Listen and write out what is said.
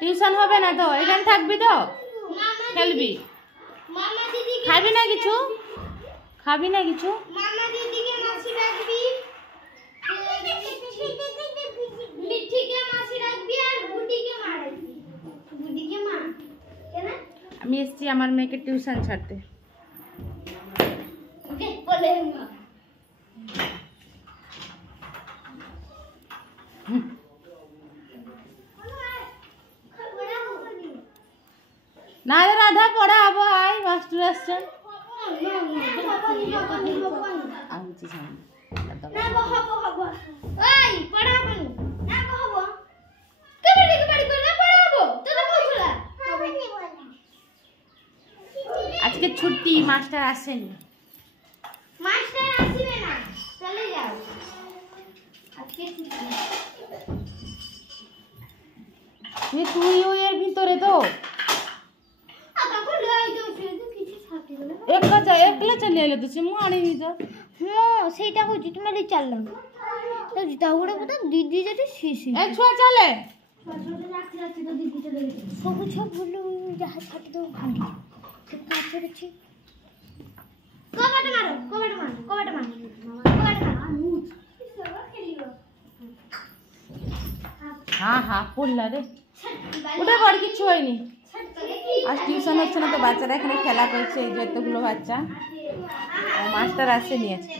Tuition হবে না তো, এখানে থাকবি তো, খেলবি। খাবি না কিছু? খাবি না কিছু? আমি এসেছি আমার মেয়েকে টিউশন ছাড়তে। না রাধা পড়াবো, আয় মাস্টার আসছেন। আজকে ছুটি, মাস্টার আসেনি। মাস্টার আসবে না, চলে যাও আজকে ছুটি। তুই ওই এর ভিতরে তো একলা চলে এলে তো সে আনিনি তো। হ্যাঁ সেইটা কইছি, তুমি এলি চাললাম তো জুতা গুলো বোধ দিদি যেটা শিশি এই ছুয়া চলে সবু সব বললো যাহা ছাটি তো ভাঙি সব কাজ করেছি। কবাটা মারো, কবাটা মারো, কবাটা মারো, কবাটা মারো। হ্যাঁ হ্যাঁ পড়লা রে, ওটা বড় কিছু হয়নি। আর টিউশন হচ্ছে না তো বাচ্চারা এখানে খেলা করছে, এই যে এতগুলো বাচ্চা, মাস্টার আসেনি আজকে।